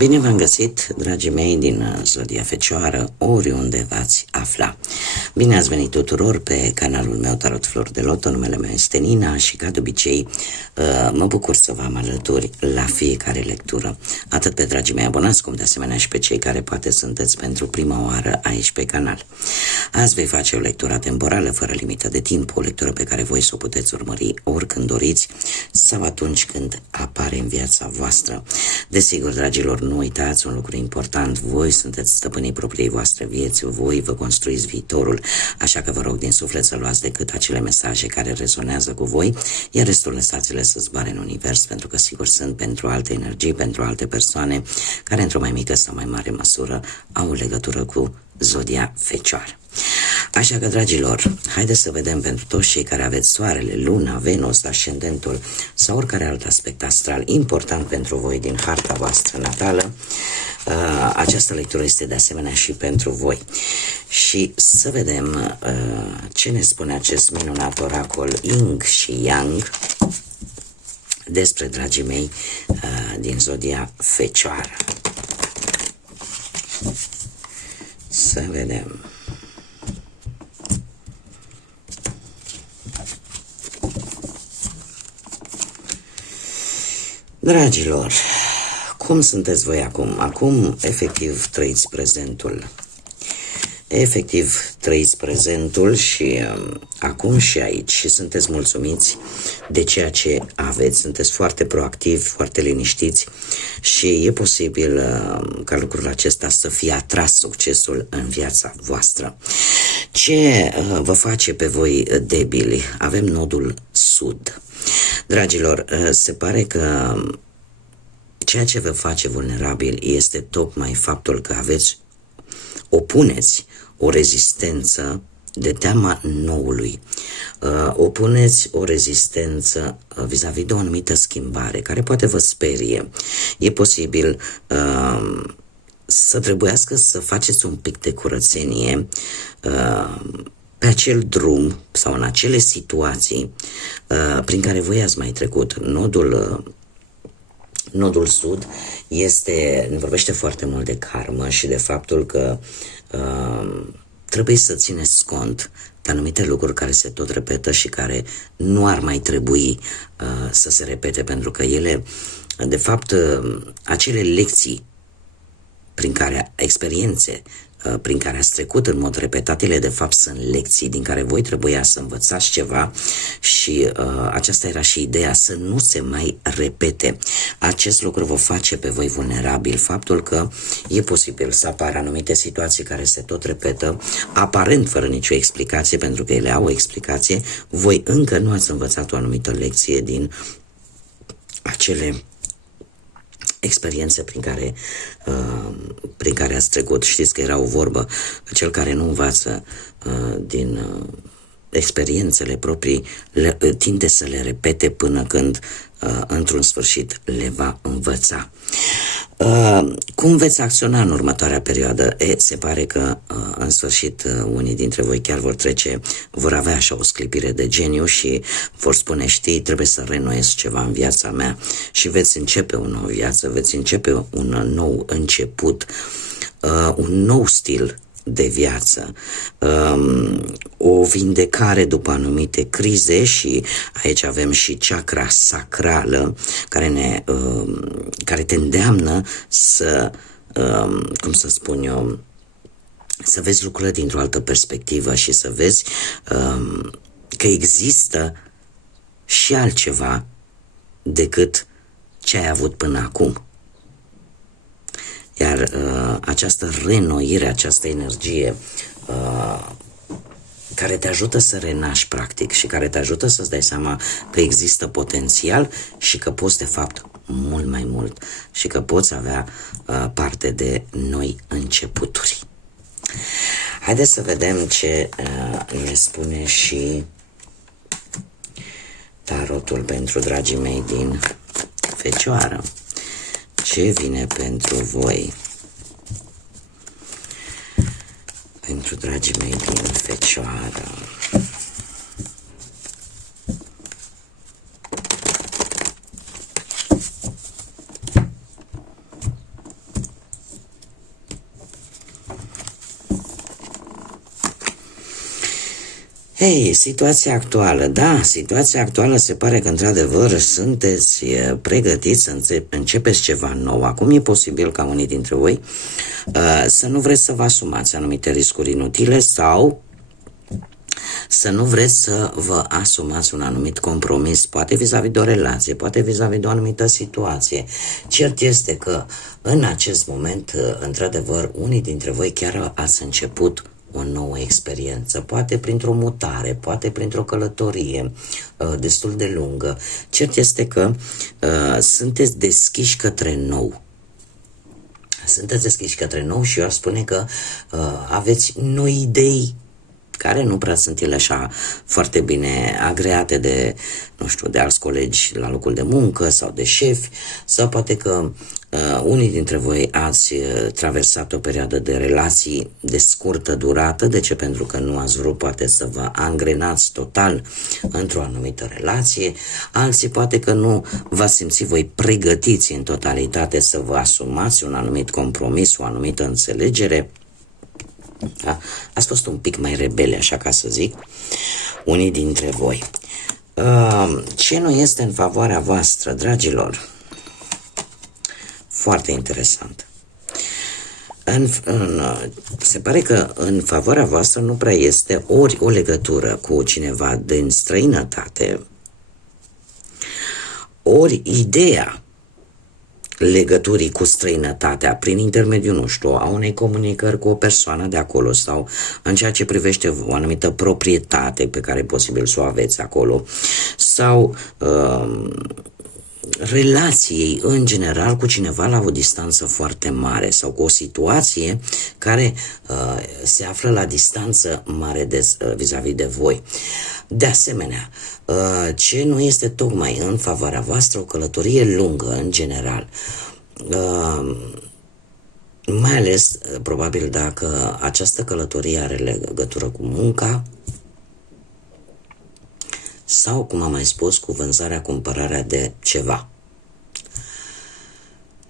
Bine v-am găsit, dragii mei din Zodia Fecioară, oriunde v-ați afla. Bine ați venit tuturor pe canalul meu Tarot Flori de Loto, numele meu este Nina și ca de obicei mă bucur să vă am alături la fiecare lectură. Atât pe dragii mei abonați, cum de asemenea și pe cei care poate sunteți pentru prima oară aici pe canal. Azi voi face o lectură temporală fără limită de timp, o lectură pe care voi să o puteți urmări oricând doriți sau atunci când apare în viața voastră. Desigur, dragilor, nu uitați un lucru important, voi sunteți stăpânii propriei voastre vieți, voi vă construiți viitorul, așa că vă rog din suflet să luați decât acele mesaje care rezonează cu voi, iar restul lăsați-le să zboare în univers, pentru că sigur sunt pentru alte energii, pentru alte persoane care într-o mai mică sau mai mare măsură au o legătură cu Zodia Fecioară. Așa că, dragilor, haideți să vedem pentru toți cei care aveți soarele, luna, Venus, ascendentul sau oricare alt aspect astral important pentru voi din harta voastră natală. Această lectură este de asemenea și pentru voi. Și să vedem ce ne spune acest minunat oracol Yin și Yang despre dragii mei din Zodia Fecioară. Să vedem. Dragilor, cum sunteți voi acum? Acum, efectiv, trăiți prezentul. Efectiv, trăiți prezentul și acum și aici și sunteți mulțumiți de ceea ce aveți. Sunteți foarte proactivi, foarte liniștiți și e posibil ca lucrul acesta să fie atras succesul în viața voastră. Ce vă face pe voi debili? Avem nodul sud. Dragilor, se pare că ceea ce vă face vulnerabil este tocmai faptul că opuneți o rezistență de teama noului. Opuneți o rezistență vis-a-vis de o anumită schimbare care poate vă sperie. E posibil să trebuiască să faceți un pic de curățenie pe acel drum sau în acele situații prin care voi ați mai trecut. Nodul sud ne vorbește foarte mult de karmă și de faptul că trebuie să țineți cont de anumite lucruri care se tot repetă și care nu ar mai trebui să se repete, pentru că ele, de fapt, acele lecții experiențe prin care ați trecut în mod repetat, ele de fapt sunt lecții din care voi trebuia să învățați ceva și aceasta era și ideea, să nu se mai repete. Acest lucru vă face pe voi vulnerabil, faptul că e posibil să apară anumite situații care se tot repetă, aparent fără nicio explicație, pentru că ele au o explicație, voi încă nu ați învățat o anumită lecție din acele experiențe prin care ați trecut. Știți că era o vorbă, cel care nu învață din experiențele proprii tinde să le repete până când într-un sfârșit le va învăța. Cum veți acționa în următoarea perioadă? Se pare că în sfârșit unii dintre voi chiar vor avea așa o sclipire de geniu și vor spune, știi, trebuie să reînnoiesc ceva în viața mea și veți începe o nouă viață, veți începe un nou început, un nou stil de viață, o vindecare după anumite crize și aici avem și chakra sacrală care te îndeamnă să, cum să spun eu, să vezi lucrurile dintr-o altă perspectivă și să vezi că există și altceva decât ce ai avut până acum. Iar această reînnoire, această energie care te ajută să renaști practic și care te ajută să-ți dai seama că există potențial și că poți de fapt mult mai mult și că poți avea parte de noi începuturi. Haideți să vedem ce ne spune și tarotul pentru dragii mei din Fecioară. Ce vine pentru voi? Pentru dragii mei din Fecioară. Hei, situația actuală, da, situația actuală se pare că într-adevăr sunteți pregătiți să începeți ceva nou. Acum e posibil ca unii dintre voi să nu vreți să vă asumați anumite riscuri inutile sau să nu vreți să vă asumați un anumit compromis, poate vis-a-vis de o relație, poate vis-a-vis de o anumită situație. Cert este că în acest moment, într-adevăr, unii dintre voi chiar ați început o nouă experiență, poate printr-o mutare, poate printr-o călătorie destul de lungă. Cert este că sunteți deschiși către nou. Sunteți deschiși către nou și eu ar spune că aveți noi idei care nu prea sunt ele așa foarte bine agreate de, nu știu, de alți colegi la locul de muncă sau de șefi, sau poate că unii dintre voi ați traversat o perioadă de relații de scurtă durată. De ce? Pentru că nu ați vrut poate să vă angrenați total într-o anumită relație. Alții poate că nu v-ați simțit voi pregătiți în totalitate să vă asumați un anumit compromis, o anumită înțelegere. Da? Ați fost un pic mai rebeli, așa ca să zic, unii dintre voi. Ce nu este în favoarea voastră, dragilor? Foarte interesant. Se pare că în favoarea voastră nu prea este ori o legătură cu cineva din străinătate, ori ideea legăturii cu străinătatea prin intermediul, nu știu, a unei comunicări cu o persoană de acolo sau în ceea ce privește o anumită proprietate pe care e posibil să o aveți acolo sau relației în general cu cineva la o distanță foarte mare sau cu o situație care se află la distanță mare vis-a-vis de voi. De asemenea, ce nu este tocmai în favoarea voastră, o călătorie lungă în general, mai ales probabil dacă această călătorie are legătură cu munca sau, cum am mai spus, cu vânzarea, cumpărarea de ceva,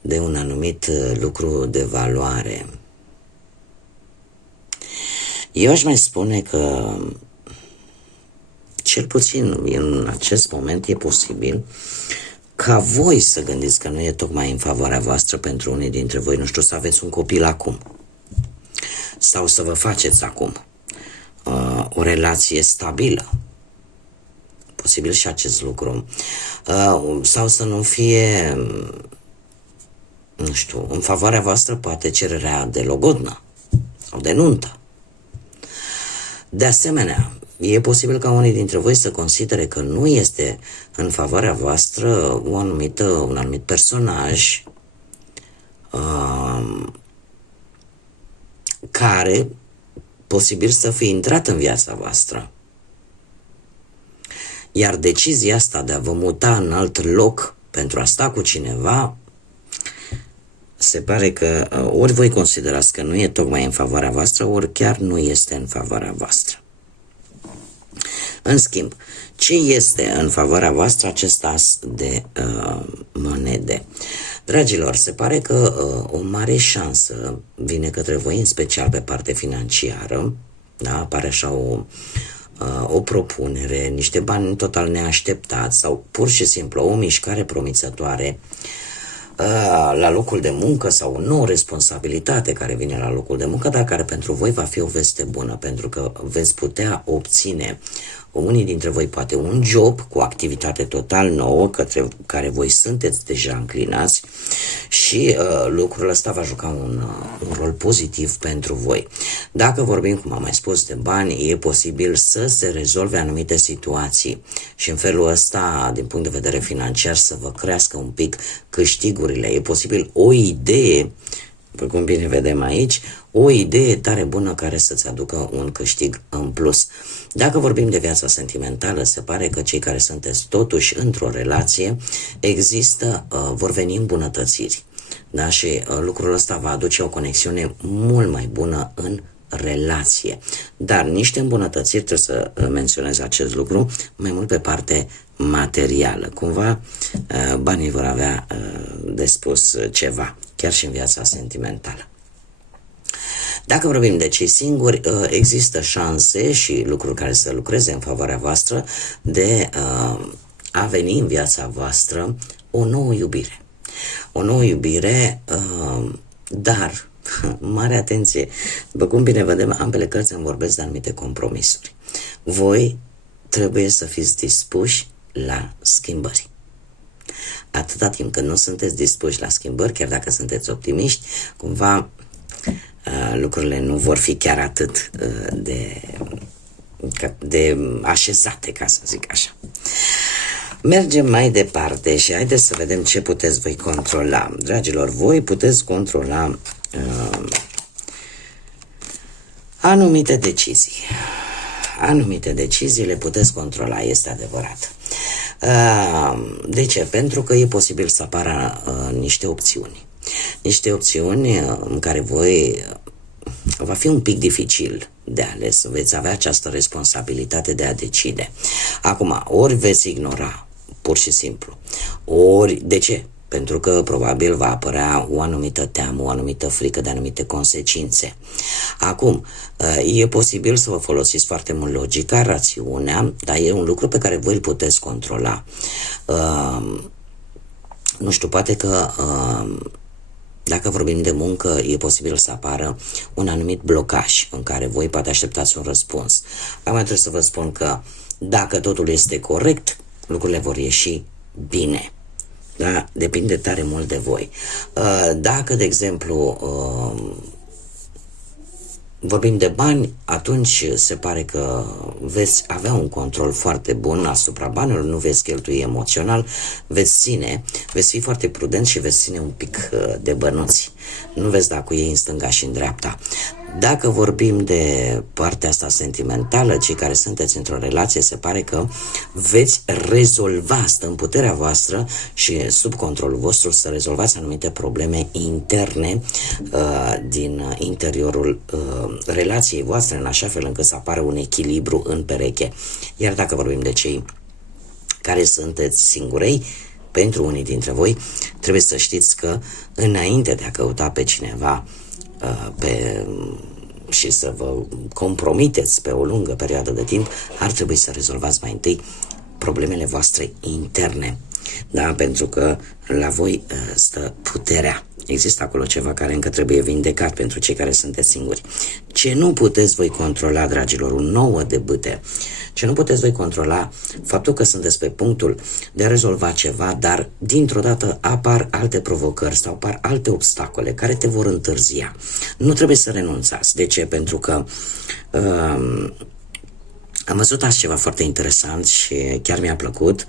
de un anumit lucru de valoare. Eu aș mai spune că cel puțin în acest moment e posibil ca voi să gândiți că nu e tocmai în favoarea voastră pentru unii dintre voi, nu știu, să aveți un copil acum sau să vă faceți acum o relație stabilă. Posibil și acest lucru. Sau să nu fie, nu știu, în favoarea voastră poate cererea de logodnă sau de nuntă. De asemenea, e posibil ca unii dintre voi să considere că nu este în favoarea voastră un anumit personaj care posibil să fie intrat în viața voastră. Iar decizia asta de a vă muta în alt loc pentru a sta cu cineva, se pare că ori voi considerați că nu e tocmai în favoarea voastră, ori chiar nu este în favoarea voastră. În schimb, ce este în favoarea voastră acest as de monede? Dragilor, se pare că o mare șansă vine către voi, în special pe partea financiară, da? Apare așa o propunere, niște bani total neașteptați sau pur și simplu o mișcare promițătoare la locul de muncă sau o nouă responsabilitate care vine la locul de muncă, dar care pentru voi va fi o veste bună, pentru că veți putea obține unii dintre voi poate un job cu o activitate total nouă către care voi sunteți deja înclinați și lucrul ăsta va juca un rol pozitiv pentru voi. Dacă vorbim, cum am mai spus, de bani, e posibil să se rezolve anumite situații și în felul ăsta, din punct de vedere financiar, să vă crească un pic câștigurile. E posibil o idee, după cum bine vedem aici, o idee tare bună care să-ți aducă un câștig în plus. Dacă vorbim de viața sentimentală, se pare că cei care sunteți totuși într-o relație, vor veni îmbunătățiri. Da? Și lucrul ăsta va aduce o conexiune mult mai bună în relație. Dar niște îmbunătățiri, trebuie să menționez acest lucru, mai mult pe parte materială. Cumva banii vor avea de spus ceva, chiar și în viața sentimentală. Dacă vorbim de cei singuri, există șanse și lucruri care să lucreze în favoarea voastră de a veni în viața voastră o nouă iubire. O nouă iubire, dar, mare atenție, după cum bine vedem, ambele cărți îmi vorbesc de anumite compromisuri. Voi trebuie să fiți dispuși la schimbări. Atâta timp când nu sunteți dispuși la schimbări, chiar dacă sunteți optimiști, cumva lucrurile nu vor fi chiar atât de așezate, ca să zic așa. Mergem mai departe și haideți să vedem ce puteți voi controla. Dragilor, voi puteți controla anumite decizii. Anumite decizii le puteți controla, este adevărat. De ce? Pentru că e posibil să apară niște opțiuni. Niște opțiuni în care voi va fi un pic dificil de ales, veți avea această responsabilitate de a decide. Acum, ori veți ignora, pur și simplu, ori, de ce? Pentru că probabil va apărea o anumită teamă, o anumită frică de anumite consecințe. Acum, e posibil să vă folosiți foarte mult logica, rațiunea, dar e un lucru pe care voi îl puteți controla. Nu știu, poate că dacă vorbim de muncă, e posibil să apară un anumit blocaj în care voi poate așteptați un răspuns. Acum trebuie să vă spun că dacă totul este corect, lucrurile vor ieși bine. Da? Depinde tare mult de voi. Dacă, de exemplu, vorbim de bani, atunci se pare că veți avea un control foarte bun asupra banilor, nu veți cheltui emoțional, veți fi foarte prudent și veți ține un pic de bănuți. Nu veți da cu ei în stânga și în dreapta. Dacă vorbim de partea asta sentimentală, cei care sunteți într-o relație, se pare că veți rezolva, stă în puterea voastră și sub controlul vostru să rezolvați anumite probleme interne din interiorul relației voastre, în așa fel încât să apară un echilibru în pereche. Iar dacă vorbim de cei care sunteți singurei, pentru unii dintre voi, trebuie să știți că înainte de a căuta pe cineva și să vă compromiteți pe o lungă perioadă de timp, ar trebui să rezolvați mai întâi problemele voastre interne. Da? Pentru că la voi stă puterea. Există acolo ceva care încă trebuie vindecat pentru cei care sunteți singuri. Ce nu puteți voi controla, dragilor, un 9 de bâte. Ce nu puteți voi controla, faptul că sunteți pe punctul de a rezolva ceva, dar dintr-o dată apar alte provocări sau apar alte obstacole care te vor întârzia. Nu trebuie să renunțați. De ce? Pentru că am văzut azi ceva foarte interesant și chiar mi-a plăcut.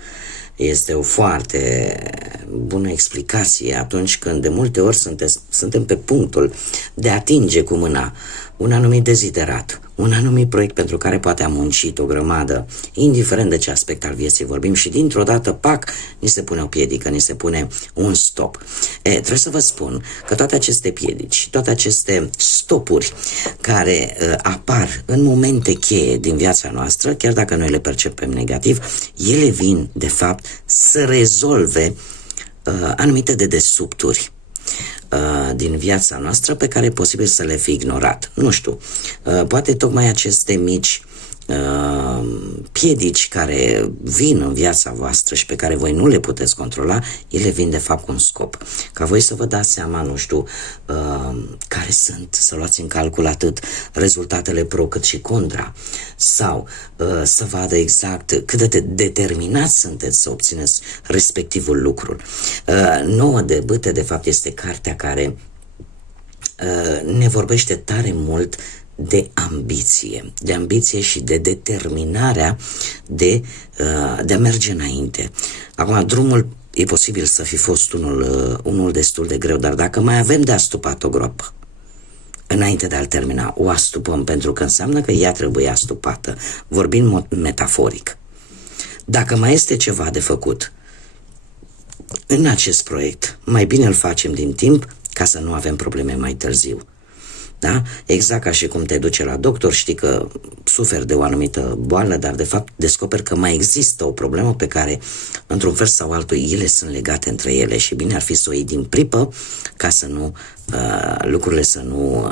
Este o foarte bună explicație atunci când de multe ori suntem pe punctul de a atinge cu mâna un anumit deziderat, un anumit proiect pentru care poate am muncit o grămadă, indiferent de ce aspect al vieții vorbim, și dintr-o dată, pac, ni se pune o piedică, ni se pune un stop. Trebuie să vă spun că toate aceste piedici, toate aceste stopuri care apar în momente cheie din viața noastră, chiar dacă noi le percepem negativ, ele vin, de fapt, să rezolve anumite dedesubturi din viața noastră pe care e posibil să le fi ignorat. Nu știu, poate tocmai aceste mici piedici care vin în viața voastră și pe care voi nu le puteți controla, ele vin de fapt cu un scop. Ca voi să vă dați seama, nu știu, care sunt, să luați în calcul atât rezultatele pro cât și contra, sau să vadă exact cât de determinați sunteți să obțineți respectivul lucru. 9 de bâte, de fapt, este cartea care ne vorbește tare mult de ambiție și de determinarea de a merge înainte. Acum, drumul e posibil să fi fost unul destul de greu, dar dacă mai avem de astupat o groapă înainte de a-l termina, o astupăm, pentru că înseamnă că ea trebuie astupată, vorbind metaforic. Dacă mai este ceva de făcut în acest proiect, mai bine îl facem din timp ca să nu avem probleme mai târziu. Da? Exact ca și cum te duce la doctor, știi că suferi de o anumită boală, dar de fapt descoperi că mai există o problemă pe care, într-un fel sau altul, ele sunt legate între ele și bine ar fi să o iei din pripă ca să nu, lucrurile să nu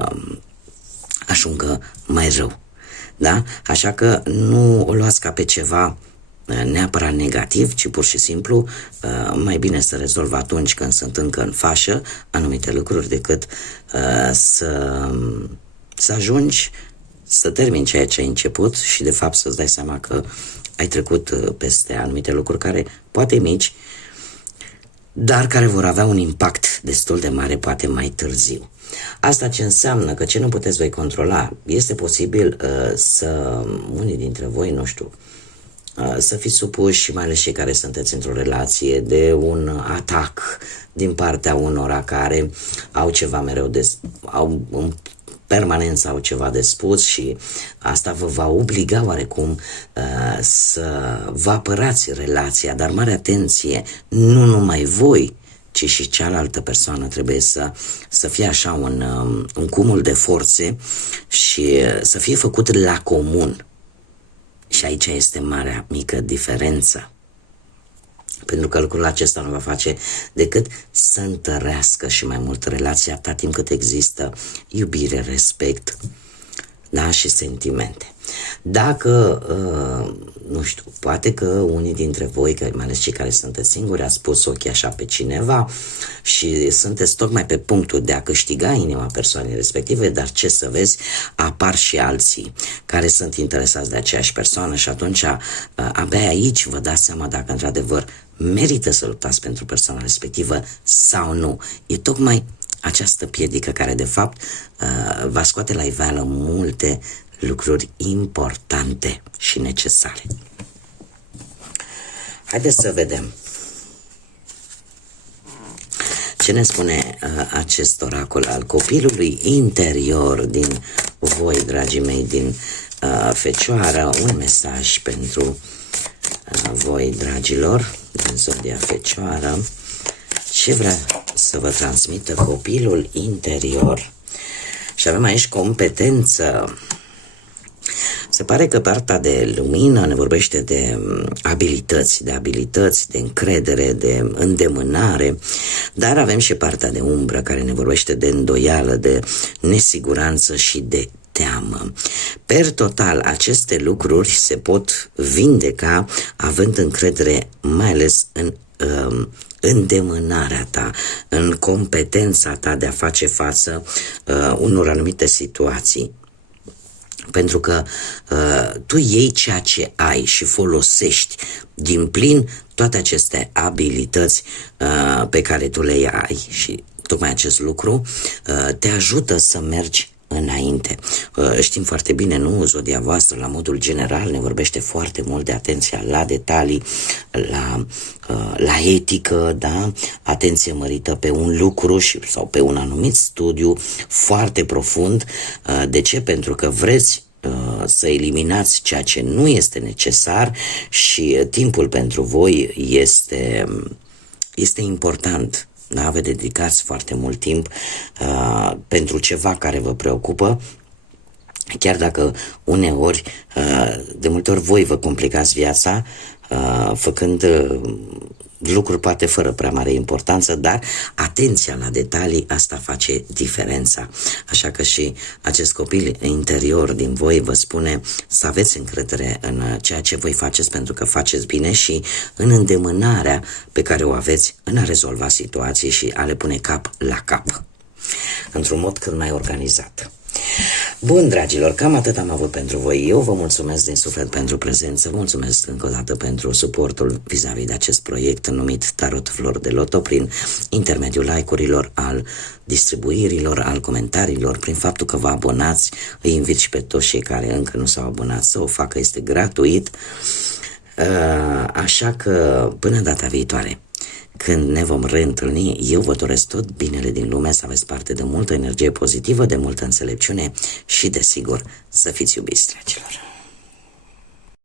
ajungă mai rău. Da? Așa că nu o luați ca pe ceva neapărat negativ, ci pur și simplu mai bine să rezolv atunci când sunt încă în fașă anumite lucruri decât să ajungi să termini ceea ce ai început și de fapt să-ți dai seama că ai trecut peste anumite lucruri care poate mici, dar care vor avea un impact destul de mare poate mai târziu. Asta ce înseamnă că ce nu puteți voi controla, este posibil să unii dintre voi, nu știu, să fiți supuși, mai ales cei care sunteți într-o relație, de un atac din partea unora care au ceva mereu au în permanență au ceva de spus și asta vă va obliga oarecum să vă apărați relația, dar mare atenție, nu numai voi, ci și cealaltă persoană trebuie să fie așa un cumul de forțe și să fie făcut la comun. Și aici este marea mică diferență. Pentru că lucrul acesta nu va face decât să întărească și mai mult relația atât timp cât există iubire, respect, da, și sentimente. Dacă, nu știu, poate că unii dintre voi, mai ales cei care sunteți singuri, ați pus ochii așa pe cineva și sunteți tocmai pe punctul de a câștiga inima persoanei respective, dar ce să vezi, apar și alții care sunt interesați de aceeași persoană și atunci abia aici vă dați seama dacă într-adevăr merită să luptați pentru persoana respectivă sau nu. E tocmai această piedică care de fapt va scoate la iveală multe lucruri importante și necesare. Haideți să vedem ce ne spune acest oracol al copilului interior din voi, dragii mei, din Fecioară. Un mesaj pentru voi, dragilor, din zodia Fecioară. Ce vrea să vă transmită copilul interior? Și avem aici competență. Se pare că partea de lumină ne vorbește de abilități, de încredere, de îndemânare, dar avem și partea de umbră care ne vorbește de îndoială, de nesiguranță și de teamă. Per total, aceste lucruri se pot vindeca având încredere mai ales în îndemânarea ta, în competența ta de a face față unor anumite situații. Pentru că tu iei ceea ce ai și folosești din plin toate aceste abilități pe care tu le ai și tocmai acest lucru te ajută să mergi înainte. Știm foarte bine, nu? Zodia voastră, la modul general, ne vorbește foarte mult de atenția la detalii, la etică, da? Atenție mărită pe un lucru sau pe un anumit studiu foarte profund. De ce? Pentru că vreți să eliminați ceea ce nu este necesar și timpul pentru voi este important. Da, vă dedicați foarte mult timp pentru ceva care vă preocupă, chiar dacă uneori, de multe ori voi vă complicați viața făcând lucruri poate fără prea mare importanță, dar atenția la detalii, asta face diferența. Așa că și acest copil interior din voi vă spune să aveți încredere în ceea ce voi faceți, pentru că faceți bine, și în îndemânarea pe care o aveți în a rezolva situații și a le pune cap la cap, într-un mod cât mai organizat. Bun, dragilor, cam atât am avut pentru voi. Eu vă mulțumesc din suflet pentru prezență, vă mulțumesc încă o dată pentru suportul vis-a-vis de acest proiect numit Tarot Flor de Loto, prin intermediul like-urilor, al distribuirilor, al comentariilor, prin faptul că vă abonați. Îi invit și pe toți cei care încă nu s-au abonat să o facă, este gratuit. Așa că până data viitoare, când ne vom reîntâlni, eu vă doresc tot binele din lume, să aveți parte de multă energie pozitivă, de multă înțelepciune și, desigur, să fiți iubiți, dragilor.